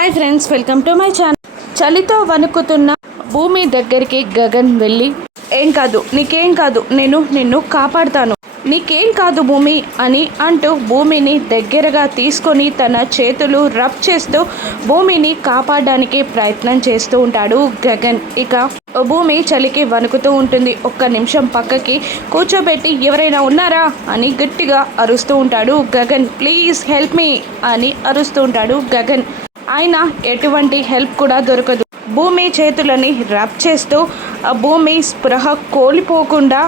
Hi friends welcome to my channel. చలితో వణుకుతున్న భూమి దగ్గరికి గగన్ వెళ్ళి ఏం కాదు నీకేం కాదు నేను నిన్ను కాపాడుతాను. నీకేం కాదు భూమి అని అంటూ భూమిని దగ్గరగా తీసుకొని తన చేతులు రబ్ చేస్తూ భూమిని కాపాడడానికి ప్రయత్నం చేస్తూ ఉంటాడు గగన్. ఇక భూమి చలికి వణుకుతూ ఉంటుంది. ఒక్క నిమిషం పక్కకి కూర్చోబెట్టి ఎవరైనా ఉన్నారా? అని గట్టిగా అరుస్తూ ఉంటాడు గగన్. ప్లీజ్ హెల్ప్ మీ అని అరుస్తూ ఉంటాడు గగన్. ఆయన ఎటువంటి హెల్ప్ కూడా దొరకదు. భూమి చేతులని రబ్ చేస్తూ ఆ భూమి స్పృహ కోల్పోకుండా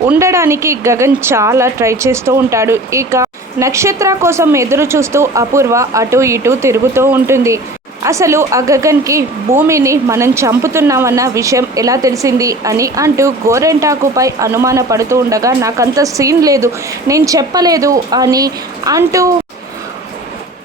ఉండడానికి గగన్ చాలా ట్రై చేస్తూ ఉంటాడు. ఇక నక్షత్ర కోసం ఎదురు చూస్తూ అపూర్వ అటు ఇటు తిరుగుతూ ఉంటుంది. అసలు ఆ గగన్కి భూమిని మనం చంపుతున్నామన్న విషయం ఎలా తెలిసింది అని అంటూ గోరెంటాకుపై అనుమాన పడుతూ ఉండగా నాకంత సీన్ లేదు నేను చెప్పలేదు అని అంటూ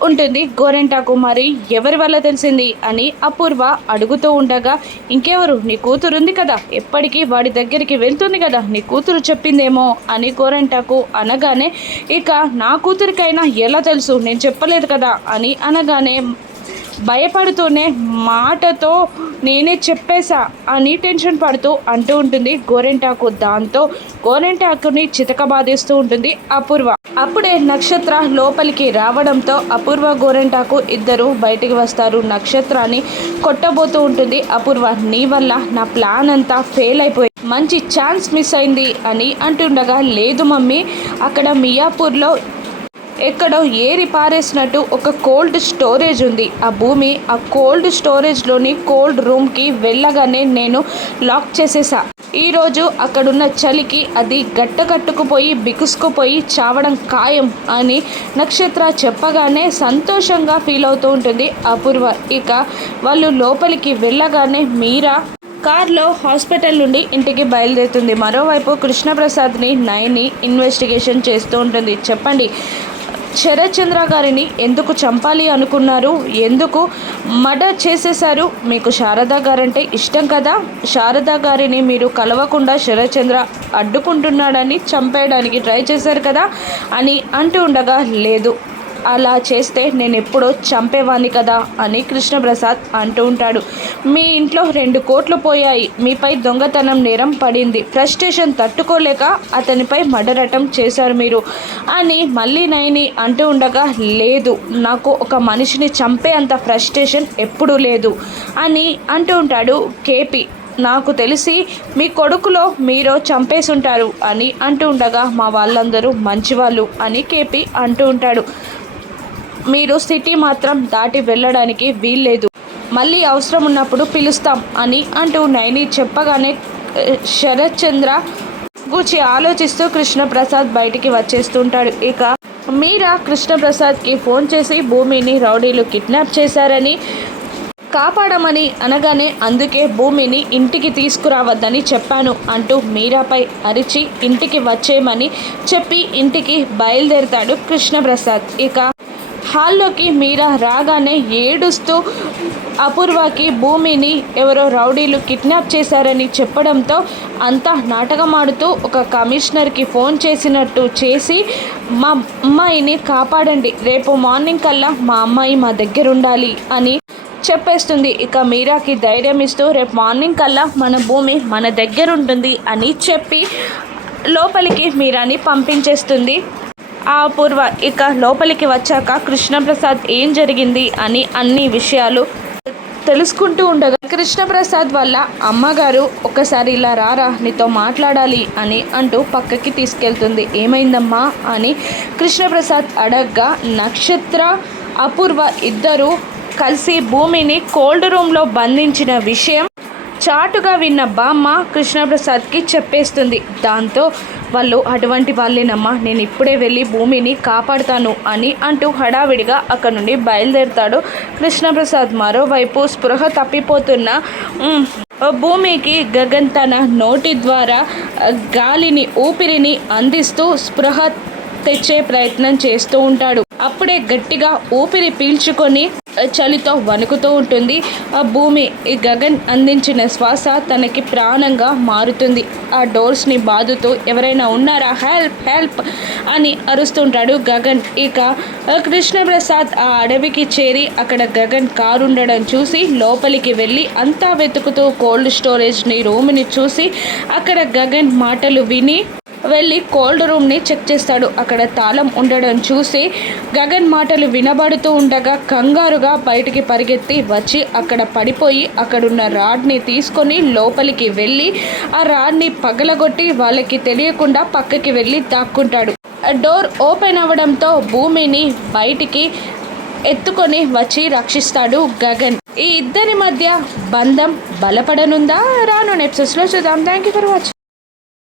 ఉంటుంది. గోరెంటాకు మరి ఎవరి వల్ల తెలిసింది అని అపూర్వ అడుగుతూ ఉండగా ఇంకెవరు? నీ కూతురు ఉంది కదా. ఎప్పటికీ వాడి దగ్గరికి వెళ్తుంది కదా. నీ కూతురు చెప్పిందేమో అని గోరెంటాకు అనగానే ఇక నా కూతురికైనా ఎలా తెలుసు? నేను చెప్పలేదు కదా అని అనగానే భయపడుతూనే మాటతో నేనే చెప్పేశా అని టెన్షన్ పడుతూ అంటూ ఉంటుంది గోరెంటాకు. దాంతో గోరెంటాకుని చితకబాదిస్తూ ఉంటుంది అపూర్వ. అప్పుడే నక్షత్ర లోపలికి రావడంతో అపూర్వ గోరెంటాకు ఇద్దరు బయటికి వస్తారు. నక్షత్రాన్ని కొట్టబోతూ ఉంటుంది అపూర్వ. నీ వల్ల నా ప్లాన్ అంతా ఫెయిల్ అయిపోయి మంచి ఛాన్స్ మిస్ అయింది అని అంటుండగా లేదు మమ్మీ అక్కడ మియాపూర్లో ఎక్కడో ఏరి పారేసినట్టు ఒక కోల్డ్ స్టోరేజ్ ఉంది. ఆ భూమి ఆ కోల్డ్ స్టోరేజ్లోని కోల్డ్ రూమ్కి వెళ్ళగానే నేను లాక్ చేసేసా. ఈరోజు అక్కడున్న చలికి అది గట్టకట్టుకుపోయి బిగుసుకుపోయి చావడం ఖాయం అని నక్షత్ర చెప్పగానే సంతోషంగా ఫీల్ అవుతూ ఉంటుంది అపూర్వ. ఇక వాళ్ళు లోపలికి వెళ్ళగానే మీరా? కార్లో హాస్పిటల్ నుండి ఇంటికి బయలుదేరుతుంది. మరోవైపు కృష్ణప్రసాద్ని నయని ఇన్వెస్టిగేషన్ చేస్తూ ఉంటుంది. చెప్పండి శరత్ చంద్ర గారిని ఎందుకు చంపాలి అనుకున్నారు? ఎందుకు మర్డర్ చేసేశారు? మీకు శారదా గారంటే ఇష్టం కదా? శారదా గారిని మీరు కలవకుండా శరత్చంద్ర అడ్డుకుంటున్నాడని చంపేయడానికి ట్రై చేశారు కదా అని అంటూ ఉండగా లేదు. అలా చేస్తే నేను ఎప్పుడో చంపేవాణ్ణి కదా అని కృష్ణప్రసాద్ అంటూ ఉంటాడు. మీ ఇంట్లో రెండు కోట్లు పోయాయి. మీపై దొంగతనం నేరం పడింది. ఫ్రస్ట్రేషన్ తట్టుకోలేక అతనిపై మడరటం చేశారు మీరు అని మళ్ళీ నయని అంటూ ఉండగా లేదు నాకు ఒక మనిషిని చంపే అంత ఫ్రస్ట్రేషన్ ఎప్పుడూ లేదు అని అంటూ ఉంటాడు కేపీ. నాకు తెలిసి మీ కొడుకులో మీరు చంపేసి ఉంటారు అని అంటూ ఉండగా మా వాళ్ళందరూ మంచివాళ్ళు అని కేపీ అంటూ ఉంటాడు. మీరు సిటీ మాత్రం దాటి వెళ్ళడానికి వీల్లేదు. మళ్ళీ అవసరం ఉన్నప్పుడు పిలుస్తాం అని అంటూ నైని చెప్పగానే శరత్ చంద్ర గురించి ఆలోచిస్తూ కృష్ణప్రసాద్ బయటికి వచ్చేస్తుంటాడు. ఇక మీరా కృష్ణప్రసాద్కి ఫోన్ చేసి భూమిని రౌడీలు కిడ్నాప్ చేశారని కాపాడమని అనగానే అందుకే భూమిని ఇంటికి తీసుకురావద్దని చెప్పాను అంటూ మీరాపై అరిచి ఇంటికి వచ్చేయమని చెప్పి ఇంటికి బయలుదేరుతాడు కృష్ణప్రసాద్. ఇక హాల్లోకి మీరా రాగానే ఏడుస్తూ అపూర్వకి భూమిని ఎవరో రౌడీలు కిడ్నాప్ చేశారని చెప్పడంతో అంతా నాటకమాడుతూ ఒక కమిషనర్కి ఫోన్ చేసినట్టు చేసి మా అమ్మాయిని కాపాడండి రేపు మార్నింగ్ కల్లా మా అమ్మాయి మా దగ్గర ఉండాలి అని చెప్పేస్తుంది. ఇక మీరాకి ధైర్యం ఇస్తూ రేపు మార్నింగ్ కల్లా మన భూమి మన దగ్గర ఉంటుంది అని చెప్పి లోపలికి మీరాని పంపించేస్తుంది. ఆ అపూర్వ ఇక లోపలికి వచ్చాక కృష్ణప్రసాద్ ఏం జరిగింది అని అన్ని విషయాలు తెలుసుకుంటూ ఉండగా కృష్ణప్రసాద్ వల్ల అమ్మగారు ఒక్కసారి ఇలా రారా నీతో మాట్లాడాలి అని అంటూ పక్కకి తీసుకెళ్తుంది. ఏమైందమ్మా అని కృష్ణప్రసాద్ అడగ్గా నక్షత్ర అపూర్వ ఇద్దరు కలిసి భూమిని కోల్డ్ రూమ్లో బంధించిన విషయం చాటుగా విన్న బామ్మ కృష్ణప్రసాద్కి చెప్పేస్తుంది. దాంతో వాళ్ళు అటువంటి వాళ్ళేనమ్మా నేను ఇప్పుడే వెళ్ళి భూమిని కాపాడుతాను అని అంటూ హడావిడిగా అక్కడ నుండి బయలుదేరుతాడు కృష్ణప్రసాద్ మరోవైపు స్పృహ తప్పిపోతున్న భూమికి గగన్ తన నోటి ద్వారా గాలిని ఊపిరిని అందిస్తూ స్పృహ తెచ్చే ప్రయత్నం చేస్తూ ఉంటాడు. అప్పుడే గట్టిగా ఊపిరి పీల్చుకొని చలితో వణుకుతూ ఉంటుంది. ఆ భూమి ఈ గగన్ అందించిన శ్వాస తనకి ప్రాణంగా మారుతుంది. ఆ డోర్స్ని బాదుతూ ఎవరైనా ఉన్నారా? హెల్ప్ హెల్ప్ అని అరుస్తుంటాడు గగన్. ఇక కృష్ణప్రసాద్ ఆ అడవికి చేరి అక్కడ గగన్ కారు ఉండడం చూసి లోపలికి వెళ్ళి అంతా వెతుకుతూ కోల్డ్ స్టోరేజ్ని రూమ్ని చూసి అక్కడ గగన్ మాటలు విని వెళ్ళి కోల్డ్ రూమ్ని చెక్ చేస్తాడు. అక్కడ తాళం ఉండడం చూసి గగన్ మాటలు వినబడుతూ ఉండగా కంగారుగా బయటికి పరిగెత్తి వచ్చి అక్కడ పడిపోయి అక్కడున్న రాడ్ని తీసుకొని లోపలికి వెళ్ళి ఆ రాడ్ని పగలగొట్టి వాళ్ళకి తెలియకుండా పక్కకి వెళ్ళి దాక్కుంటాడు. ఆ డోర్ ఓపెన్ అవ్వడంతో భూమిని బయటికి ఎత్తుకొని వచ్చి రక్షిస్తాడు గగన్. ఈ ఇద్దరి మధ్య బంధం బలపడనుందా? రాను నెప్సెస్లో చూద్దాం. Thank you for watching